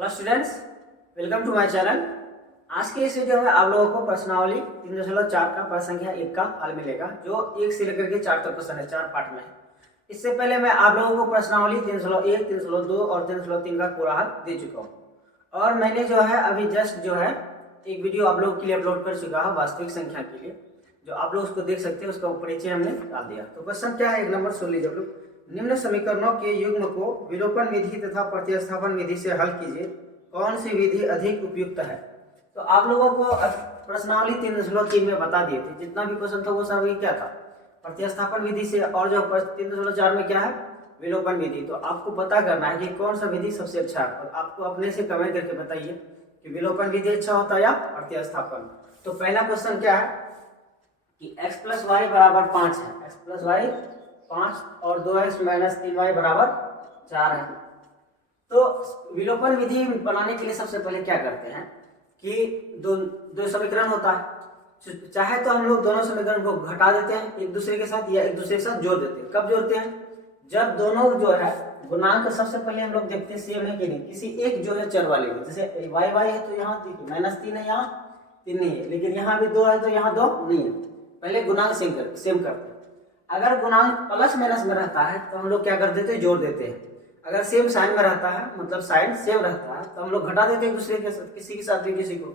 Hello students, welcome to my channel. आज के इस वीडियो में आप लोगों को प्रश्नावली 3.4 का प्रश्न संख्या 1 का हल मिलेगा, जो 1 से लेकर के 4 तक प्रश्न है, 4 पार्ट में है। इससे पहले मैं आप लोगों को प्रश्नावली 3.1, 3.2 और 3.3 का पूरा हल दे चुका हूँ। और मैंने जो है अभी जस्ट जो है एक वीडियो आप लोगों के लिए अपलोड कर चुका है वास्तविक संख्या के लिए, जो आप लोग उसको देख सकते हैं। उसका परिचय हमने डाल दिया। तो क्वेश्चन क्या है, 1 नंबर सुन लीजिए आप लोग। निम्न समीकरणों के युग्म को विलोपन विधि तथा प्रतिस्थापन विधि से हल कीजिए, कौन सी विधि अधिक उपयुक्त है। तो आप लोगों को प्रश्नावली 3.3 में बता दिए थे, जितना भी क्वेश्चन था वो सब क्या था, प्रतिस्थापन विधि से। और जो 3.4 में क्या है, विलोपन विधि। तो आपको पता करना है कि कौन सा विधि सबसे अच्छा है, और आपको अपने से कमेंट करके बताइए कि विलोपन विधि अच्छा होता है या प्रतिस्थापन। तो पहला क्वेश्चन क्या है कि x प्लस वाई बराबर 5 है, x प्लस वाई 5 और 2x माइनस 3y बराबर 4 है। तो विलोपन विधि बनाने के लिए सबसे पहले क्या करते हैं कि दो समीकरण होता है। चाहे तो हम लोग दोनों समीकरण को घटा देते हैं एक दूसरे के साथ, या एक दूसरे के साथ जोड़ देते हैं। कब जोड़ते हैं, जब दोनों जो है गुणांक सबसे पहले हम लोग देखते हैं सेम है कि नहीं, किसी एक जो है चर वाले में। जैसे वाई वाई है तो यहाँ -3 है, यहाँ 3 नहीं है, लेकिन यहाँ भी 2 है तो यहाँ 2 नहीं है। पहले गुणांक सेम करते हैं। अगर गुणांक प्लस माइनस में रहता है तो हम लोग क्या कर देते हैं, जोड़ देते हैं। अगर सेम साइन में रहता है, मतलब साइन सेम रहता है, तो हम लोग घटा देते हैं दूसरे के साथ, किसी के साथ भी किसी को।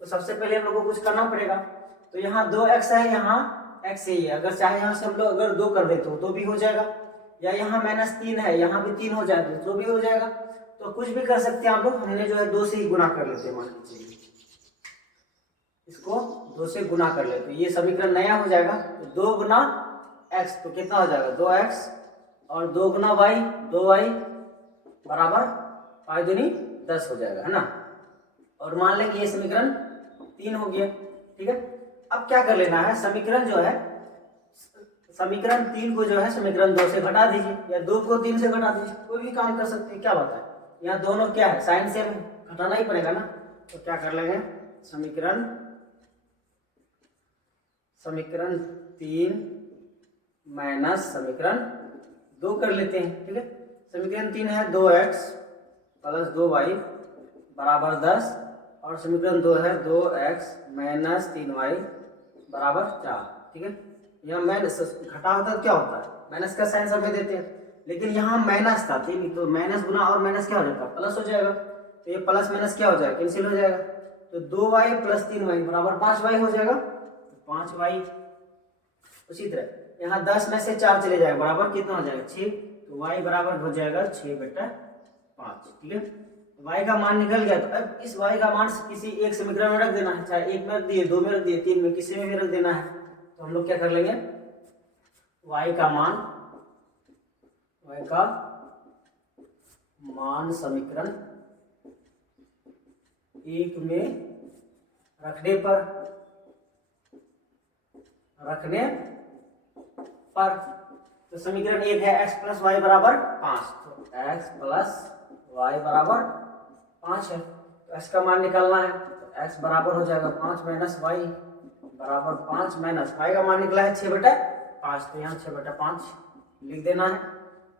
तो सबसे पहले हम लोग को कुछ करना पड़ेगा। तो यहाँ 2x है, यहाँ x ही है। अगर चाहे यहाँ से हम लोग अगर 2 कर देते हो तो भी हो जाएगा, या यहाँ -3 है, यहाँ भी 3 हो जाए तो भी हो जाएगा। तो कुछ भी कर सकते हैं आप लोग। हमने जो है 2 से ही गुना कर लेते हैं, मान लीजिए इसको 2 से गुना कर लेते हैं, ये समीकरण नया हो जाएगा। तो 2 गुना x तो कितना हो जाएगा, 2x, और 2 गुना y 2y बराबर 5 दूनी 10 हो जाएगा, है ना। और मान लेंगे ये समीकरण 3 हो गया, ठीक है। अब क्या कर लेना है, समीकरण जो है समीकरण 3 को जो है समीकरण 2 से घटा दीजिए, या 2 को 3 से घटा दीजिए, कोई भी काम कर सकते हैं। क्या बात है, यहाँ दोनों क्या है, साइन से घटाना ही पड़ेगा ना। तो क्या कर लेंगे, समीकरण 3 माइनस समीकरण 2 कर लेते हैं, ठीक है। समीकरण 3 है 2x प्लस 2y बराबर 10, और समीकरण 2 है 2x माइनस 3y बराबर 4, ठीक है। यहाँ माइनस घटा होता है, क्या होता है, माइनस का साइन सब में देते हैं, लेकिन यहाँ माइनस था, ठीक है। तो माइनस गुना और माइनस क्या हो जाएगा, प्लस हो जाएगा। तो ये प्लस माइनस क्या हो जाएगा, कैंसिल हो जाएगा। तो 2y प्लस 3y बराबर 5y हो जाएगा। 5y उसी तरह यहाँ 10 में से 4 चले जाएगा, बराबर कितना हो जाएगा, 6। तो y बराबर हो जाएगा 6/5, ठीक है। y का मान निकल गया। तो अब इस y का मान किसी एक समीकरण में रख देना है, चाहे 1 में रख दिए, 2 में रख दिए, 3 में, किसी में भी रख देना है। तो हम लोग क्या कर लेंगे, y का मान समीकरण 1 में रखने पर तो समीकरण 1 है x प्लस वाई बराबर 5। तो x प्लस वाई बराबर 5 है, तो x का मान निकालना है। तो x बराबर हो जाएगा 5 माइनस वाई बराबर 5 माइनस y का मान निकला है 6/5, तो यहाँ 6/5 लिख देना है।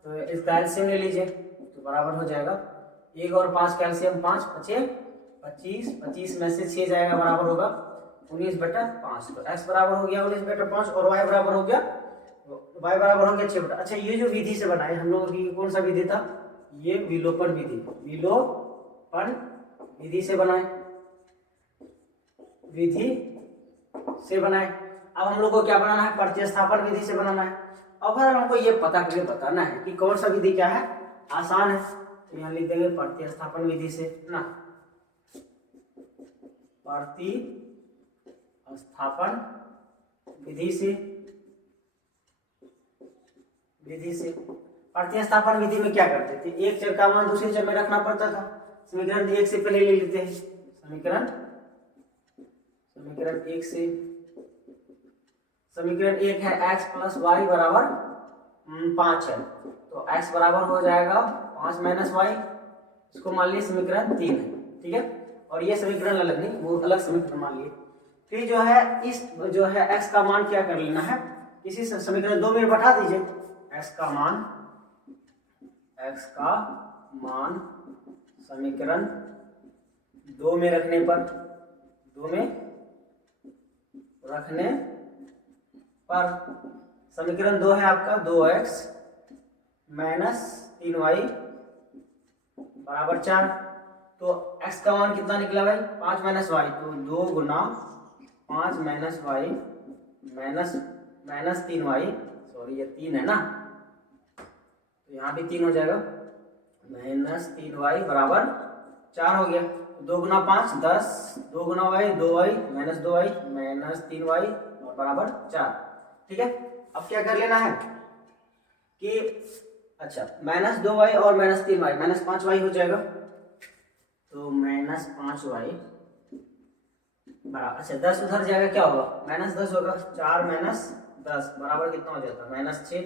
तो इसका एलसीएम ले लीजिए, तो बराबर हो जाएगा 1 और 5 का एलसीएम 5 5 25, 25 में से 6 जाएगा, बराबर होगा 19/5। तो x बराबर हो गया 19/5, और y बराबर हो गया 6। अच्छा, ये जो विधि से बनाए हम लोगों की, कौन सा विधि था, ये विलोपन विधि से बनाए। अब हम लोग को क्या बनाना है, प्रतिस्थापन विधि से बनाना है। अब हमको ये पता करके बताना है कि कौन सा विधि क्या है, आसान है। तो यहाँ लिख देंगे प्रतिस्थापन विधि से, ना, प्रतिस्थापन विधि से। प्रतिस्थापन विधि में क्या करते थे, एक चर का मान दूसरे चर में रखना पड़ता था। समीकरण 1 से पहले ले लेते हैं, समीकरण 1 से। समीकरण 1 है x प्लस वाई बराबर 5 है, तो x बराबर हो जाएगा 5 माइनस वाई। इसको मान लिए समीकरण 3 है, ठीक है। और ये समीकरण अलग नहीं, वो अलग समीकरण मान लिए। फिर जो है इस जो है x का मान क्या कर लेना है, इसी समीकरण 2 में बैठा दीजिए। x का मान समीकरण 2 में रखने पर, 2 में रखने पर समीकरण 2 है आपका 2x माइनस 3y बराबर 4। तो x का मान कितना निकला भाई 5 माइनस वाई, तो 2 गुना 5 minus Y minus 3y, sorry ये 3 है ना, तो यहाँ भी 3 हो जाएगा, माइनस 3y बराबर 4 हो गया। 2 गुना 5 10, 2 गुना y 2y minus 2y minus 3y और बराबर 4। ठीक है, अब क्या कर लेना है कि अच्छा माइनस 2y और माइनस 3y माइनस 5y हो जाएगा, तो माइनस 5y बराबर, अच्छा 10 उधर जाएगा क्या होगा माइनस 10 होगा, 4 माइनस 10 बराबर कितना हो जाता है माइनस 6,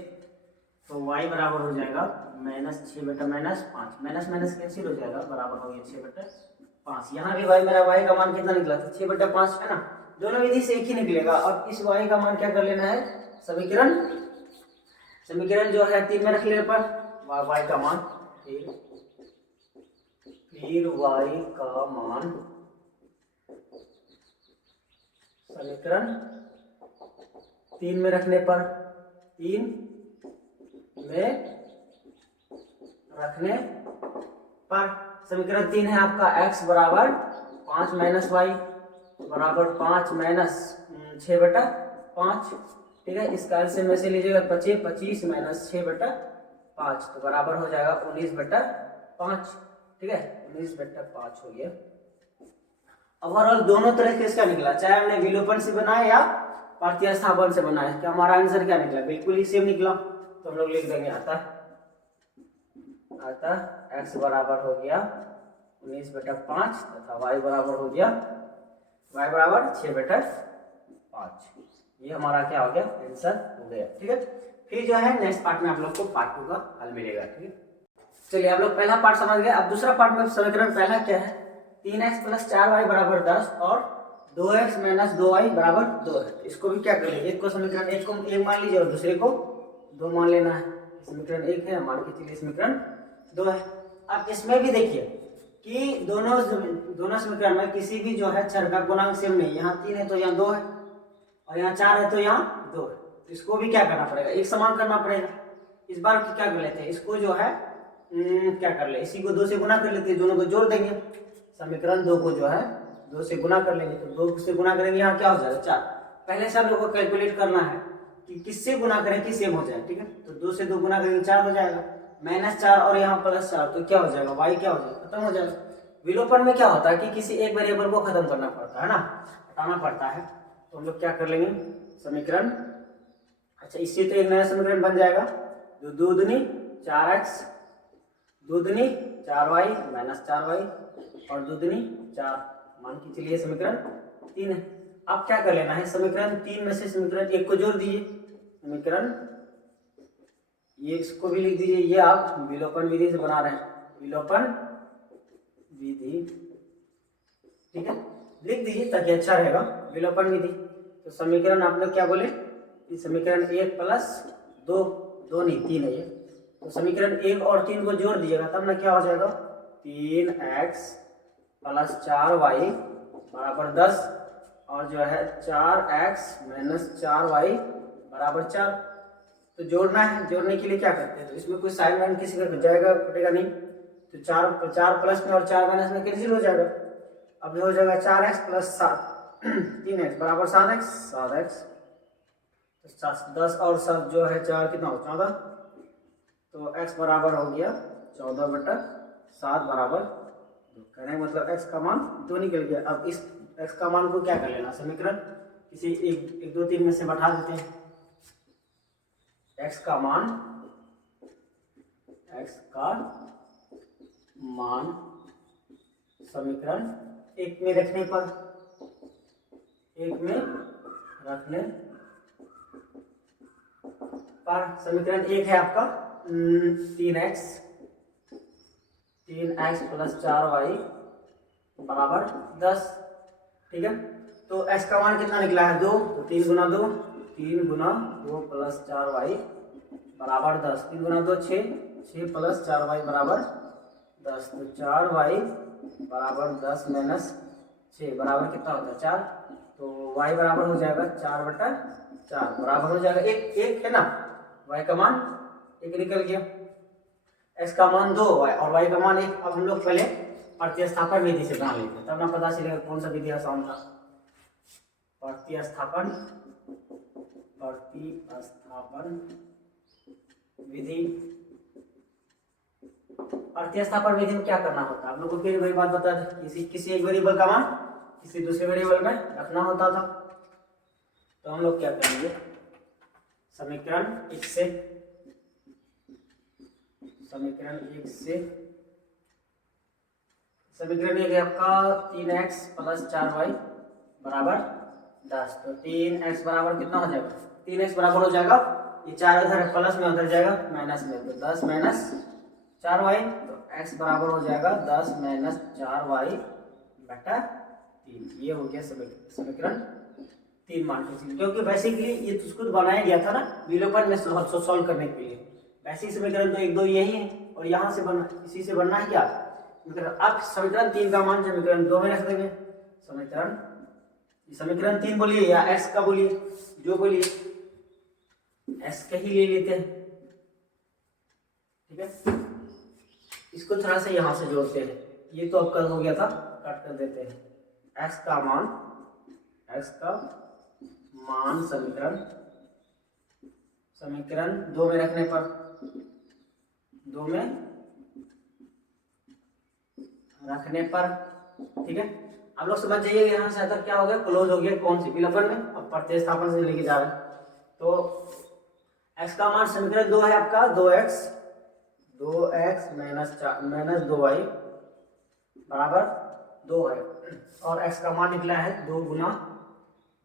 तो y बराबर हो जाएगा माइनस 6 बटा माइनस 5, माइनस माइनस कैंसिल हो जाएगा, बराबर हो गया 6 बटा 5। यहाँ भी भाई मेरा y का मान कितना निकला था 6 बटा 5 है ना, दोनों विधि से एक ही निकलेगा। अब इस y का मान क्या कर लेना है, समीकरण जो है 3 में रख लेने पर y का मान, फिर y का मान समीकरण 3 में रखने पर, 3 में रखने पर समीकरण 3 है आपका x बराबर 5 माइनस वाई बराबर 5 माइनस 6 बटा 5। ठीक है, इस काल से में से लीजिएगा 25 माइनस 6 बटा 5, तो बराबर हो जाएगा 19 बटा 5। ठीक है, 19 बटा 5 हो गया। ओवरऑल दोनों तरह के इसका निकला, चाहे हमने विलोपन से बनाया या प्रतिस्थापन से बनाया, क्या हमारा आंसर क्या निकला, बिल्कुल ही सेम निकला। तो हम लोग लिख देंगे अतः x बराबर हो गया 19 बटा 5 तथा y बराबर हो गया y बराबर 6 बटा 5। ये हमारा क्या हो गया, आंसर हो गया। ठीक है, फिर जो है नेक्स्ट पार्ट में आप लोग को पार्ट 2 का हल मिलेगा। ठीक है, चलिए आप लोग पहला पार्ट समझ गए। अब दूसरा पार्ट में समीकरण पहला क्या है, 3x प्लस 4y बराबर 10 और 2x माइनस 2y बराबर 2 है। इसको भी क्या कर लेंगे, एक को समीकरण एक को एक मान लीजिए और दूसरे को 2 मान लेना है। समीकरण 1 है, मान के चलिए समीकरण 2 है। अब इसमें भी देखिए कि दोनों समीकरण में किसी भी जो है चर का गुणांक सेम नहीं, यहाँ 3 है तो यहाँ 2 है और यहाँ 4 है तो यहाँ 2 है, तो इसको भी क्या करना पड़ेगा, एक समान करना पड़ेगा। इस बार क्या कर लेते हैं, इसको जो है क्या कर ले, इसी को 2 से गुना कर लेते हैं, दोनों को जोड़ देंगे, समीकरण 2 को जो है 2 से गुना कर लेंगे, तो 2 से गुना करेंगे यहाँ क्या हो जाएगा 4। पहले से हम लोग को कैलकुलेट करना है कि किससे गुना करें कि सेम हो जाए। ठीक है, तो 2 से 2 गुना करेंगे 4 हो जाएगा, माइनस 4 और यहाँ प्लस 4, तो क्या हो जाएगा y क्या हो जाएगा, खत्म हो जाएगा। विलोपन में क्या होता है कि किसी एक वेरिएबल को खत्म करना पड़ता है ना, हटाना पड़ता है, तो हम लोग क्या कर लेंगे समीकरण, अच्छा इससे तो एक नया समीकरण बन जाएगा, जो 2 दूनी 4x 2 दूनी 4y माइनस 4y और 2 दूनी 4, मान के चलिए समीकरण 3 है। अब क्या कर लेना है, समीकरण 3 में से समीकरण 1 को जोड़ दीजिए, समीकरण ये इसको भी लिख दीजिए, ये आप विलोपन विधि से बना रहे हैं, विलोपन विधि। ठीक है, लिख दीजिए ताकि अच्छा रहेगा, विलोपन विधि। तो समीकरण आप लोग क्या बोले कि समीकरण 1 प्लस 2 नहीं 3 है ये, तो समीकरण 1 और 3 को जोड़ दीजिएगा तब ना क्या हो जाएगा, 3x प्लस 4y बराबर 10 और जो है 4x माइनस 4y बराबर 4। तो जोड़ना है, जोड़ने के लिए क्या करते हैं, तो इसमें कोई साइन वाइन किसी का जाएगा कटेगा नहीं, तो 4 प्लस में और 4 माइनस में कैंसिल हो जाएगा। अब हो जाएगा 4x प्लस 3x बराबर 7x, तो 10 और 7 जो है 4 कितना हो 14, तो x बराबर हो गया 14 बटा 7 बराबर 2। कहने मतलब x का मान 2 निकल गया। अब इस x का मान को क्या कर लेना, समीकरण किसी एक 2 3 में से बढ़ा देते हैं, x का मान समीकरण 1 में रखने पर, 1 में रखने पर समीकरण 1 है आपका 3x प्लस 4y बराबर 10। ठीक है, तो x का मान कितना निकला है 2, तो 3 गुना 2 प्लस 4y बराबर 10, 3 गुना 2 6 प्लस 4y बराबर 10, तो 4y बराबर 10 माइनस 6 बराबर कितना होता है 4। तो y बराबर हो जाएगा 4/4 बराबर हो जाएगा एक है ना, y का मान एक निकल गया, x का मान 2 और y का मान 1। अब हम लोग पहले प्रतिस्थापन विधि से बना लेते हैं, तब ना पता चलेगा कौन सा विधि आसान था। प्रतिस्थापन विधि। प्रतिस्थापन विधि में क्या करना होता है आप लोगों को, फिर वही बात बता दें, किसी एक वेरिएबल का मान किसी दूसरे वेरिएबल में रखना होता था। तो हम लोग क्या करेंगे, समीकरण 1 से समीकरण 1 है आपका 3x + 4y बराबर 10। तो 3x बराबर कितना हो जाएगा, 3x बराबर हो जाएगा, ये 4 इधर प्लस में उधर जाएगा माइनस में, तो 10 माइनस 4y, तो x बराबर हो जाएगा 10 माइनस 4y/3। ये हो गया समीकरण 3 मान के, क्योंकि बेसिकली ये तो खुद बनाया गया था ना विलोपन में सॉल्व करने के लिए। वैसे ही समीकरण तो 1 2 यही है, और यहाँ से बनना, इसी से बनना है क्या, मतलब अब समीकरण 3 का मान समीकरण 2 में रख देंगे। समीकरण 3 बोलिए या x का बोलिए, जो बोलिए, x का ही ले लेते हैं, ठीक है। इसको थोड़ा सा यहाँ से जोड़ते हैं, ये तो अब कल हो गया था, कट कर देते हैं। x का मान समीकरण 2 में रखने पर, 2 में रखने पर, ठीक है। आप लोग समझ जाइए यहाँ से तक क्या हो गया, क्लोज हो गया कौन सी विलोपन में, अब प्रतिस्थापन से लेके जा रहे हैं। तो x का मान समीकरण 2 है आपका 2x माइनस 2y बराबर 2 है, और x का मान निकला है 2 गुना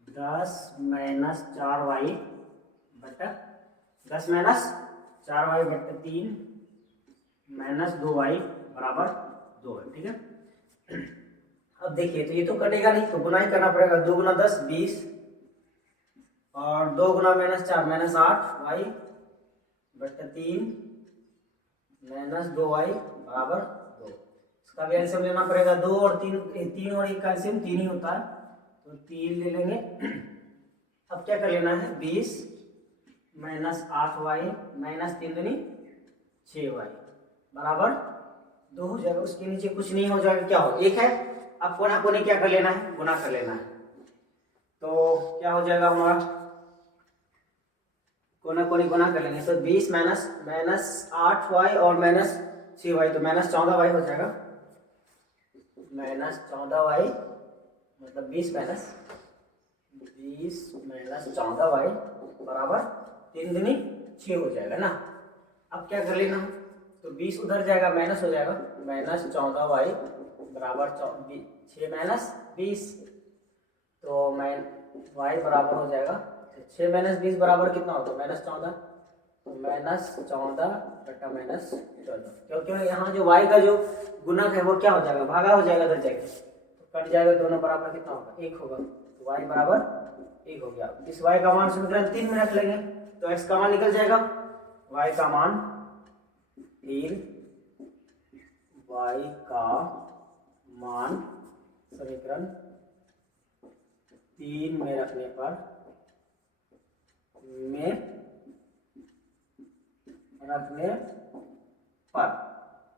10 माइनस 4y बटा 10 माइनस 4y बटा 3 माइनस 2y बराबर 2 है, ठीक है। अब देखिए, तो ये तो कटेगा नहीं, तो गुना ही करना पड़ेगा। 2 गुना 10 20, और 2 गुना माइनस 4 माइनस 8y बटा 3 माइनस 2y बराबर 2। इसका भी एलसीएम लेना पड़ेगा, 2 और 3 और 1 का एलसीएम 3 ही होता है, तो 3 ले लेंगे। अब क्या कर लेना है, 20 माइनस 8y माइनस 3 दूनी 6y बराबर 2 हो जाएगा। उसके नीचे कुछ नहीं हो जाएगा, क्या हो 1 है। अब कोना कोने क्या कर लेना है, गुना कर लेना है, तो क्या हो जाएगा हमारा, कोना कोने गुना कर लेंगे, तो 20 माइनस 8y और माइनस 6y, तो माइनस 14y हो जाएगा। माइनस 14y मतलब 20 माइनस 14y बराबर 3 दूनी 6 हो जाएगा ना। अब क्या कर लेना, तो 20 उधर जाएगा माइनस हो जाएगा, माइनस 14y बराबर 6 माइनस 20, तो y बराबर हो जाएगा 6 माइनस 20 बराबर कितना होगा, माइनस 14, तो माइनस 14 बटा माइनस 14, क्योंकि यहाँ जो y का जो गुणक है वो क्या हो जाएगा, भागा हो जाएगा, इधर जाएगा तो कट जाएगा, दोनों बराबर कितना होगा 1 होगा, तो y बराबर 1 हो गया। इस y का मान समीकरण 3 में रख लेंगे, तो x का मान निकल जाएगा, y का मान 3, y का मान समीकरण 3 में रखने पर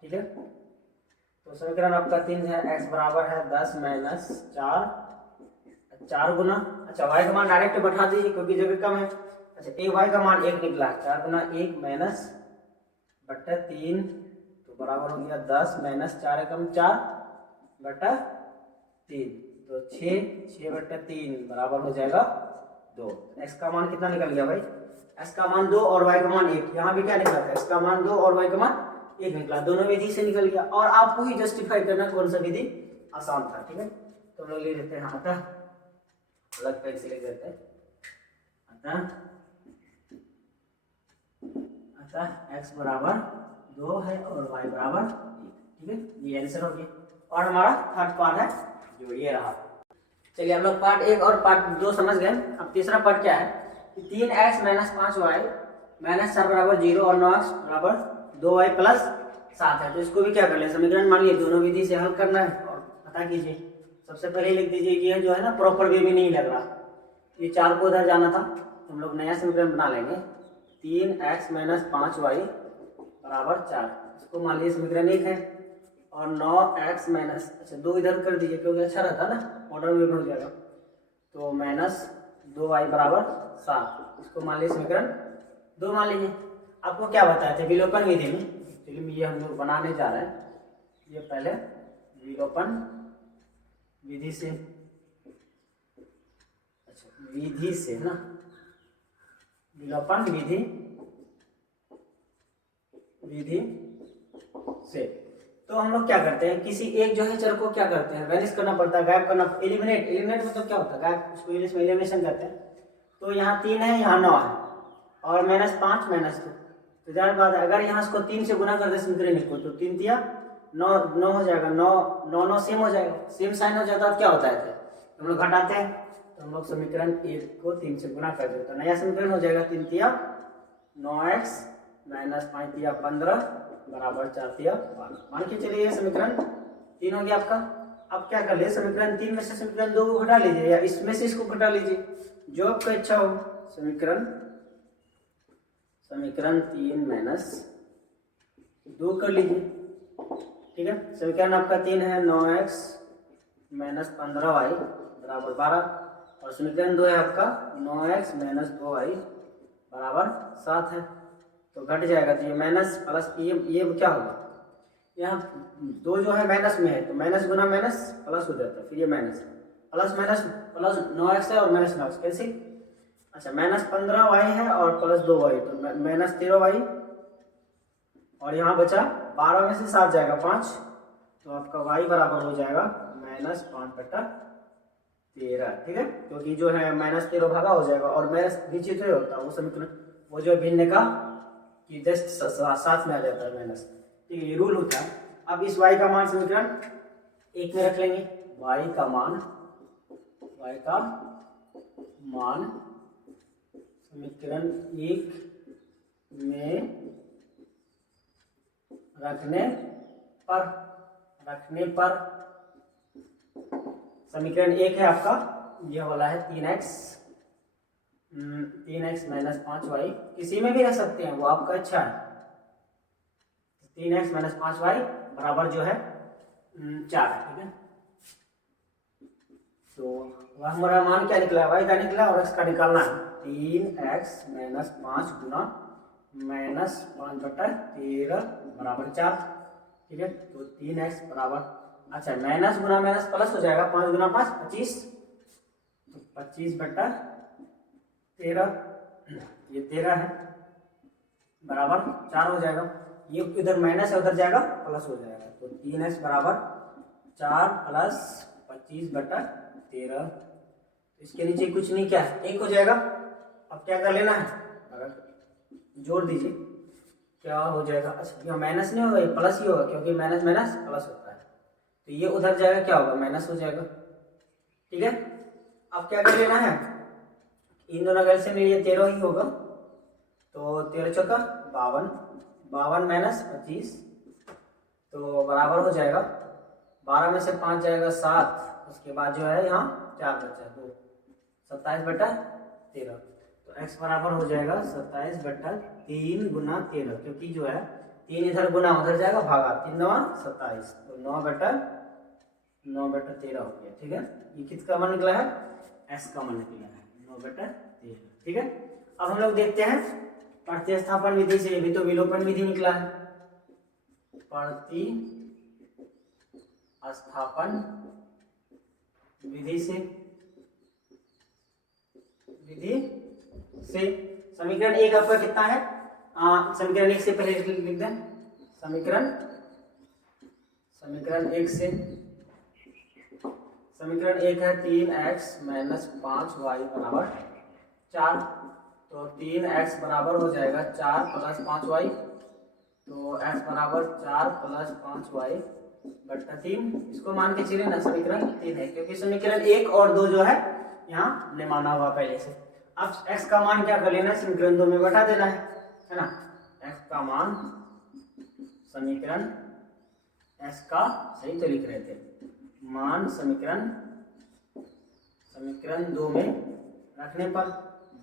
ठीक है। तो समीकरण आपका 3 है, x बराबर है 10 माइनस 4 गुना, अच्छा y का मान डायरेक्ट बैठा दीजिए क्योंकि जगह कम है। अच्छा y का मान 1 निकला, 4 गुना 1 माइनस बटा 3, तो बराबर हो गया 10 माइनस 4 एकम 4 बटा 3, तो 6 बटा 3 बराबर हो जाएगा 2। x का मान कितना निकल गया भाई, x का मान 2 और y का मान 1, यहाँ भी क्या निकला था, x का मान 2 और y का मान 1 निकला, दोनों विधि से निकल गया। और आपको ही जस्टिफाई करना कौन सा विधि आसान था, ठीक है। तो हम लोग ले लेते हैं अतः, अलग पेन से ले लेते हैं, अतः x बराबर 2 है और y बराबर 1, ठीक है, ये आंसर हो गया। और हमारा थर्ड पार्ट है जो ये रहा। चलिए हम लोग पार्ट 1 और पार्ट 2 समझ गए। अब तीसरा पार्ट क्या है कि 3x माइनस 5y माइनस 4 बराबर 0 और 9x बराबर 2y प्लस 7 है। तो इसको भी क्या कर ले समीकरण मान लिए, दोनों विधि से हल करना है और पता कीजिए। सबसे पहले लिख दीजिए ये जो है ना प्रॉपर वे में नहीं लग रहा, ये 4 को उधर जाना था, तो हम लोग नया समीकरण बना लेंगे। 3x - 5y बराबर 4, इसको मान लीजिए समीकरण 1 है। और 9x माइनस, अच्छा 2 इधर कर दीजिए क्योंकि अच्छा रहता ना, मॉडर्न वे में हो जाएगा। तो -2y बराबर 7, इसको मान लीजिए समीकरण 2 मान लीजिए। आपको क्या बताया था विलोपन विधि में, चलिए ये हम लोग बनाने जा रहे हैं। ये पहले विलोपन विधि से, अच्छा विधि से ना, विलोपन विधि से। तो हम लोग क्या करते हैं, किसी एक जो है चर को क्या करते हैं, वैनिश करना पड़ता है, गायब करना, एलिमिनेट मतलब क्या होता है, गायब, उसको इंग्लिश में एलिमिनेशन कहते हैं। तो यहाँ 3 है, यहाँ 9 है, और -5 -2, तो जाहिर बात है अगर यहाँ इसको 3 से गुना कर दे समीकरण को, तो 3 तिया 9 हो जाएगा, 9 सेम हो जाएगा, सेम साइन हो जाता है। क्या होता है हम लोग घटाते हैं, तो हम लोग समीकरण 1 को 3 से गुना कर देते हैं, नया समीकरण हो जाएगा। 3 तिया 9x - 5 तिया 15 बराबर 4 तिया 12। मान के चलिए ये समीकरण 3 हो गया आपका। अब क्या कर लिए, समीकरण 3 में से समीकरण 2 को घटा लीजिए, या इसमें से इसको घटा लीजिए, जो आपका इच्छा हो। समीकरण 3 - 2 कर लीजिए, ठीक है। समीकरण आपका 3 है, 9x - 15y बराबर 12, और समीकरण 2 है आपका 9x - 2y बराबर 7 है। तो घट जाएगा, तो ये माइनस प्लस, ये क्या होगा, यहाँ 2 जो है माइनस में है, तो माइनस गुना माइनस प्लस हो जाता है, फिर ये minus plus minus plus 9x है और माइनस 9x कैसे, अच्छा -15y है और प्लस 2y, तो -13y, और यहाँ बचा 12 में से 7 जाएगा 5, तो आपका y बराबर हो जाएगा -5/13, ठीक है। क्योंकि जो है -13 भागा हो जाएगा, और माइनस नीचे तो होता है वो समीकरण, वो जो भिन्न का कि जस्ट साथ में आ जाता है माइनस, ठीक है, ये रूल होता है। अब इस y का मान समीकरण 1 में रख लेंगे, y का मान समीकरण 1 में रखने पर समीकरण 1 है आपका, यह वाला है 3x - 5y, किसी में भी रख सकते हैं, वो आपका अच्छा है। 3x - 5y बराबर जो है 4 है, ठीक है। तो वह हमारा मान क्या निकला, y का निकला, और x का निकालना है। 3x - 5 गुना -5/13 बराबर 4, ठीक है। तो 3x बराबर, अच्छा माइनस गुना माइनस प्लस हो जाएगा, 5 गुना 5 25, तो 25/13, ये 13 है, बराबर 4 हो जाएगा। ये इधर माइनस है, उधर जाएगा प्लस हो जाएगा, तो 3x बराबर 4 + 25/13, इसके नीचे कुछ नहीं, क्या है 1 हो जाएगा। अब क्या कर लेना है, अगर जोड़ दीजिए क्या हो जाएगा, अच्छा यहाँ माइनस नहीं होगा, ये प्लस ही होगा, क्योंकि माइनस माइनस प्लस होता है, तो ये उधर जाएगा, क्या होगा माइनस हो जाएगा, ठीक है। अब क्या कर लेना है, इन दोनों का एलसीएम ये 13 ही होगा, तो 13 चौका 52, 52 - 25, तो बराबर हो जाएगा 12 में से 5 जाएगा 7, उसके बाद जो है यहाँ 4 बचा 2, 27/13, तो x बराबर हो जाएगा 27/3 गुना 13, क्योंकजो है 3 इधर गुना उधर जाएगा, भागा 3 9 27, तो 9/13 हो गया, ठीक है। ये किसका मान निकला है, x का मान निकला है 9/13, ठीक है। अब हम लोग देखते हैं प्रतिस्थापन विधि से, भी तो विलोपन विधि निकला है, प्रतिस्थापन विधि से समीकरण 1 आपका कितना है, समीकरण 1 से पहले लिख दें, समीकरण 1 से, समीकरण 1 है 3x - 5y बराबर 4, तो 3x बराबर हो जाएगा 4 + 5y, तो x बराबर 4 + 5y/3, इसको मान के चलिए ना समीकरण 3 है, क्योंकि समीकरण 1 और 2 जो है यहाँ हमने माना हुआ पहले से। अब x का मान क्या कर लेना है, समीकरण 2 में बैठा देना है ना, x का मान समीकरण x का सही तो लिख रहे थे, मान समीकरण 2 में रखने पर,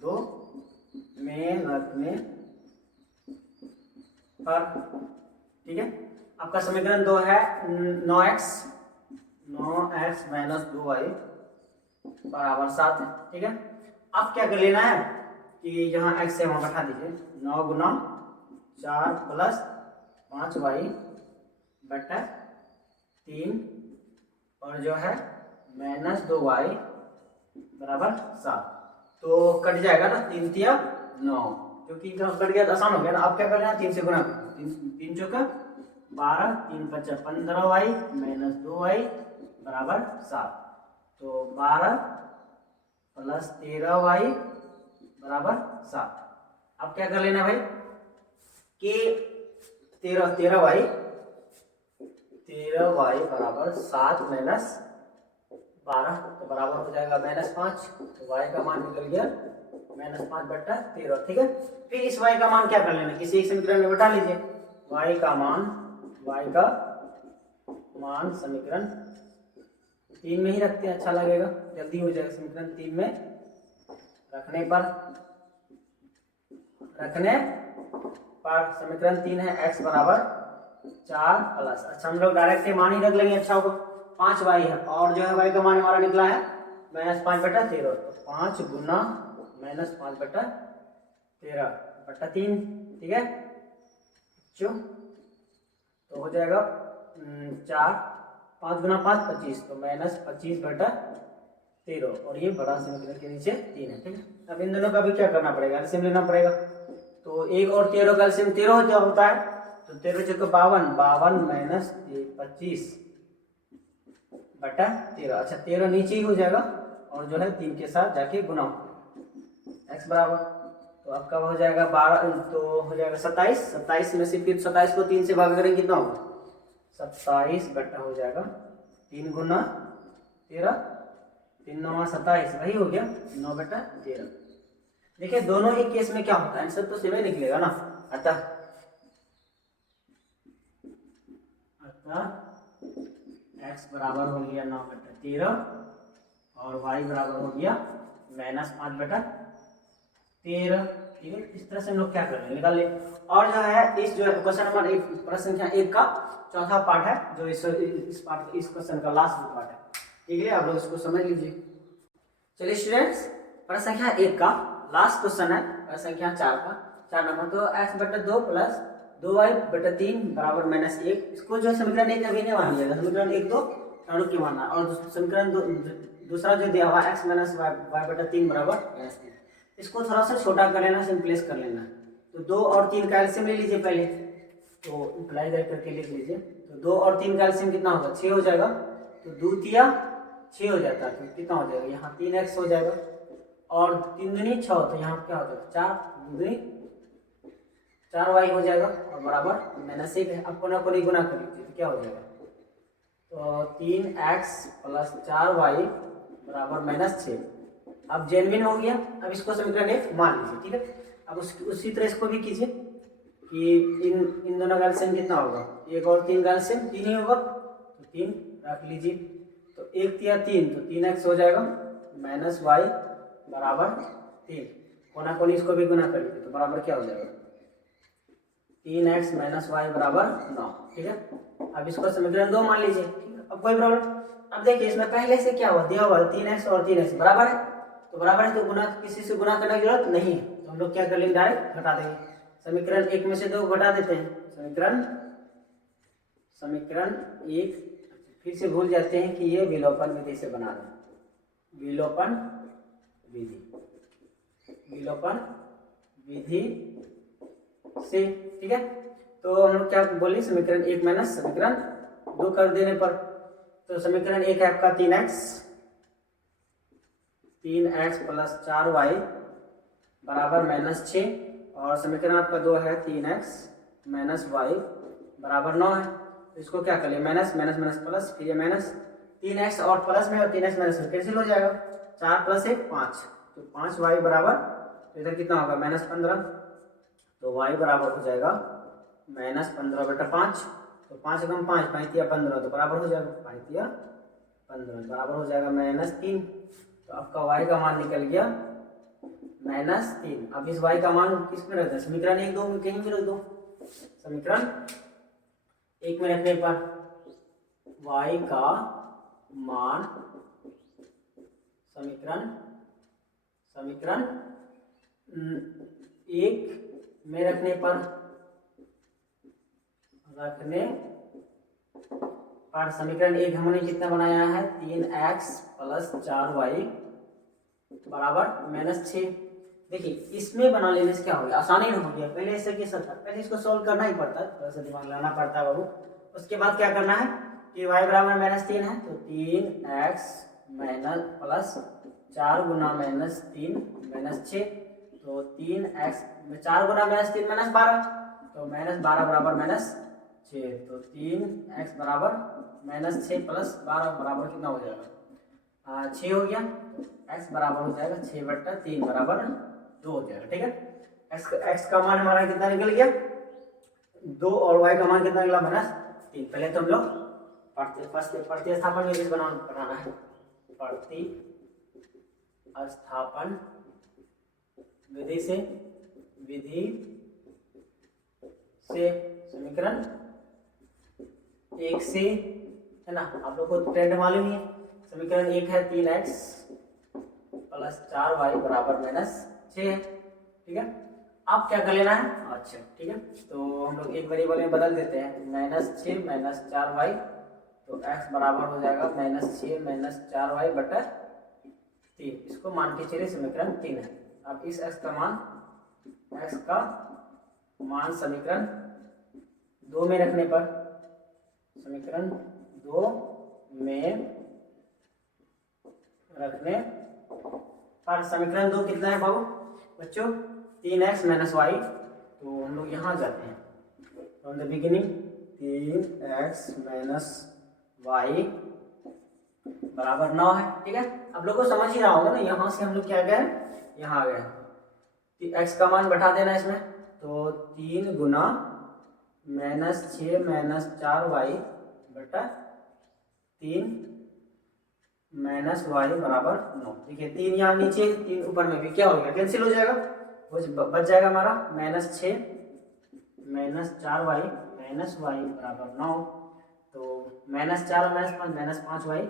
2 में रखने पर, ठीक है। आपका समीकरण 2 है 9x माइनस 2y बराबर 7 है, ठीक है। अब क्या कर लेना है कि जहाँ x है वहाँ बैठा दीजिए, 9 गुना 4 प्लस 5y बटा 3 और जो है माइनस 2y बराबर 7। तो कट जाएगा ना, 3 तिया 9, क्योंकि कट गया तो आसान हो गया ना। अब क्या करना है, 3 से गुना करो, 3 चौका 12, 3 पचा 15y माइनस 2y बराबर 7। तो 12 प्लस 13y बराबर 7। अब क्या कर लेना भाई कि 13y बराबर 7 माइनस 12, तो बराबर हो जाएगा माइनस 5। तो y का मान निकल गया माइनस 5 बट्टा 13, ठीक है। फिर इस y का मान क्या कर लेना, किसी एक समीकरण में बैठा लीजिए। y का मान समीकरण 3 में ही रखते हैं, अच्छा लगेगा, जल्दी हो जाएगा। समीकरण 3 में रखने पर समीकरण 3 है x बराबर 4 प्लस, अच्छा हम लोग डायरेक्ट मान ही रख लेंगे, अच्छा होगा। 5y है और जो है y का मान हमारा निकला है माइनस 5 बटा 13, तो 5 गुना माइनस 5 बटा 13 बटा 3, ठीक है। तो हो जाएगा 4, 5 गुना 5 25, तो माइनस 25 बटा 13 और ये बड़ा समीकरण के नीचे 3 है, ठीक है। अब इन दोनों का भी क्या करना पड़ेगा, एलसीएम लेना पड़ेगा। तो 1 और 13 का एलसीएम 13 होता है, तो 13 चौके 52 माइनस 25 बटा 13, अच्छा 13 नीचे ही हो जाएगा और जो है 3 के साथ जाके गुना x बराबर, तो आपका हो जाएगा 12, तो हो जाएगा 27 में से फिर 27 को 3 से भाग करेंगे कितना होगा 27 बटा हो जाएगा 3 गुना 13, 3 9 27, वही हो गया 9 बटा 13। देखिए दोनों ही केस में क्या होता है, आंसर तो सेम ही निकलेगा ना। अतः x बराबर हो गया 9 बटा 13 और y बराबर हो गया माइनस 5 बटा 13, ठीक है। इस तरह से हम लोग क्या कर रहे हैं, निकाल ले। और जो है इस जो क्वेश्चन नंबर 1 प्रश्न संख्या 1 का चौथा पार्ट है, जो इस क्वेश्चन का लास्ट पार्ट है, ठीक है। आप लोग इसको समझ लीजिए। चलिए स्टूडेंट्स, प्रश्न संख्या 1 का लास्ट क्वेश्चन है, प्रश्न संख्या 4 नंबर। तो x बटा 2 प्लस 2y बटा 3 बराबर माइनस 1, इसको जो समीकरण 1 अभी नहीं मान लिया, समीकरण 1 तो चाणु की मानना, और समीकरण दूसरा जो दिया हुआ x माइनस y बटा 3 बराबर माइनस 3, इसको थोड़ा सा छोटा कर लेना, सिंपलेस कर लेना। तो 2 और 3 का एलसीएम ले लीजिए पहले, तो अप्लाई करके लिख लीजिए। तो 2 और 3 का एलसीएम कितना होगा 6 हो जाएगा, तो 2 तिया 6 हो जाता है, तो कितना हो जाएगा यहाँ 3x हो जाएगा और 3 दूनी 6, तो यहाँ क्या हो जाएगा 4 दूनी 4y हो जाएगा और बराबर माइनस 1 है। अब कोना कोनी गुना कर लीजिए तो क्या हो जाएगा, तो 3x प्लस 4y बराबर माइनस 6। अब जेन्युइन हो गया। अब इसको समीकरण 1 मान लीजिए, ठीक है। अब उसी तरह इसको भी कीजिए कि इन दोनों का एलसीएम कितना होगा, 1 और 3 का एलसीएम 3 ही होगा, तो 3 रख लीजिए। तो 1 तिया 3, तो 3x हो जाएगा माइनस y बराबर 3, कोना कोनी इसको भी गुना कर लीजिए, तो बराबर क्या हो जाएगा 3x माइनस y बराबर 9, ठीक है। अब इसको समीकरण 2 मान लीजिए, ठीक है। अब कोई प्रॉब्लम, अब देखिए इसमें पहले से क्या हुआ, दिया हुआ 3x और 3x बराबर है, तो बराबर है तो गुना किसी से गुना करने की जरूरत नहीं है, तो हम लोग क्या कर लेंगे डायरेक्ट घटा देंगे। समीकरण 1 में से 2 घटा देते हैं, समीकरण 1, फिर से भूल जाते हैं कि ये विलोपन विधि से बना रहे हैं, विलोपन विधि से, ठीक है। तो हम लोग क्या बोले, समीकरण 1 माइनस समीकरण 2 कर देने पर, तो समीकरण 1 है आपका 3x प्लस 4y बराबर माइनस 6, और समीकरण आपका 2 है 3x माइनस y बराबर 9 है। तो इसको क्या कर लिया, माइनस माइनस माइनस प्लस, फिर ये माइनस 3x और प्लस में और 3x माइनस में कैंसिल हो जाएगा, 4 प्लस 1 5, तो 5y बराबर, तो इधर कितना होगा माइनस 15, तो y बराबर हो जाएगा माइनस 15/5, तो 5 × 5 5 × 15 तो बराबर हो जाएगा 5 × 15 बराबर हो जाएगा -3। तो आपका y का मान निकल गया -3। अब इस y का मान किस में रखते हैं, समीकरण 1 2 में कहीं भी रख दो। समीकरण 1 में रखने पर y का मान समीकरण 1 में रखने पर समीकरण 1 हमने कितना बनाया है 3x + 4y बराबर -6। देखिए इसमें बना लेने से क्या हो गया, आसानी हो गया। पहले ऐसे कैसा था, पहले इसको सॉल्व करना ही पड़ता है, थोड़ा सा दिमाग लगाना पड़ता है बाबू। उसके बाद क्या करना है कि y बराबर -3 है, तो 3x + 4 गुना -3 -6, तो 3x 4 गुना -3 -12, तो -12 बराबर -6, तो 3x बराबर -6 + 12 बराबर कितना हो जाएगा 6 हो गया। तो x बराबर हो जाएगा 6/3 बराबर 2 हो जाएगा। ठीक है, x का मान हमारा कितना निकल गया 2 और y का मान कितना निकला -3। पहले तो हम लोग प्रतिस्थापन विधि बनाना है। प्रतिस्थापन विधि से समीकरण 1 से है ना, आप लोग को ट्रेंड मालूम ही है। समीकरण 1 है 3x + 4y बराबर -6 है। ठीक है, अब क्या कर लेना है, अच्छा ठीक है, तो हम लोग एक वेरिएबल में बदल देते हैं, -6 - 4y, तो x बराबर हो जाएगा -6 - 4y/3। इसको मान के चलिए समीकरण 3 है। अब इस x का मान समीकरण 2 में रखने पर समीकरण 2 में रखने पर समीकरण 2 कितना है बाबू बच्चों 3x - y, तो हम लोग यहाँ जाते हैं from the beginning 3x - y बराबर 9 है। ठीक है, आप लोग को समझ ही रहा होगा ना, यहाँ से हम लोग क्या गए यहाँ आ गए, x का मान बैठा देना इसमें, तो 3 गुना -6 - 4y/3 -y बराबर 9। ठीक है, 3 यहाँ नीचे 3 ऊपर में भी क्या हो गया, कैंसिल हो जाएगा, बच जाएगा हमारा -6 - 4y -y बराबर 9, तो -4 और -5 -5y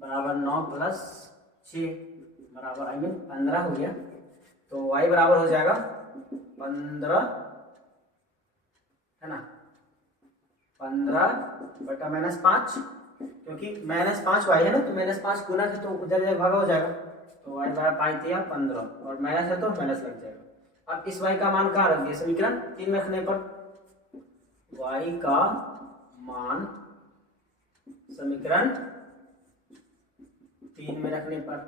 बराबर 9 + 6 बराबर 15 हो गया। तो y बराबर हो जाएगा 15 है ना, 15/-5, क्योंकि -5y है ना, तो -5 गुना है तो उधर भागा हो जाएगा, तो y बराबर 5 दिया 15 और माइनस है तो माइनस लग जाएगा। अब इस y का मान कहाँ रख दिया, समीकरण 3 में रखने पर y का मान समीकरण 3 में रखने पर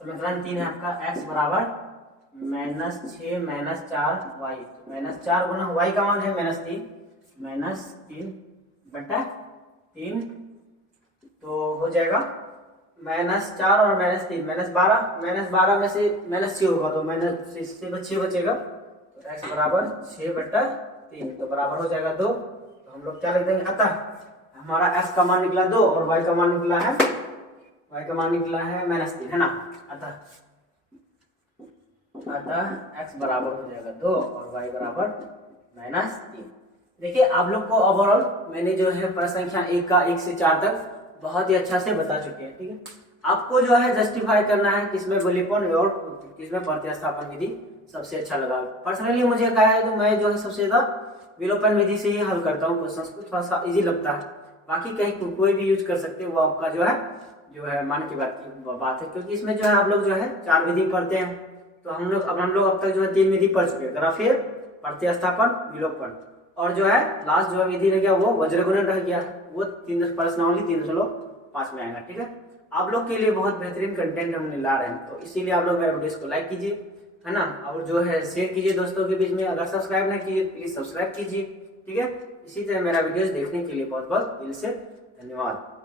समीकरण 3 है आपका x बराबर -6 - 4y, -4 गुना y का मान है -3 -3/3, तो हो जाएगा -4 और -3 -12 में से -6 होगा, तो -6 बचेगा, तो x बराबर 6/3, तो बराबर हो जाएगा 2। तो हम लोग क्या लिख देंगे, अतः हमारा x का मान निकला 2 और y का मान निकला है -3 है ना, अतः x बराबर हो जाएगा 2 और y बराबर -3। देखिए आप लोग को ओवरऑल मैंने जो है प्रश्न संख्या 1 का 1 से 4 तक बहुत ही अच्छा से बता चुके हैं। ठीक है, आपको जो है जस्टिफाई करना है किसमें विलोपन और किसमें प्रतिस्थापन विधि सबसे अच्छा लगा। पर्सनली मुझे कहा है तो मैं जो है सबसे ज्यादा विलोपन विधि से ही हल करता हूँ क्वेश्चंस को, थोड़ा सा इजी लगता है। बाकी कहीं कोई भी यूज कर सकते हैं, वो आपका जो है मान की बात है, क्योंकि इसमें जो है आप लोग जो है 4 विधि पढ़ते हैं, तो हम लोग अब तक जो है 3 विधि पढ़ चुके हैं, ग्राफीय, प्रतिस्थापन, विलोपन, और जो है लास्ट जो विधि रह गया वो वज्रगुणन रह गया, वो 3.5 में आएगा। ठीक है, आप लोग के लिए बहुत बेहतरीन कंटेंट हम ला रहे हैं, तो इसीलिए आप लोग वीडियो को लाइक कीजिए, है ना, और जो है शेयर कीजिए दोस्तों के बीच में। अगर सब्सक्राइब नहीं कीजिए प्लीज सब्सक्राइब कीजिए। ठीक है, इसी तरह मेरा वीडियोस देखने के लिए बहुत बहुत दिल से धन्यवाद।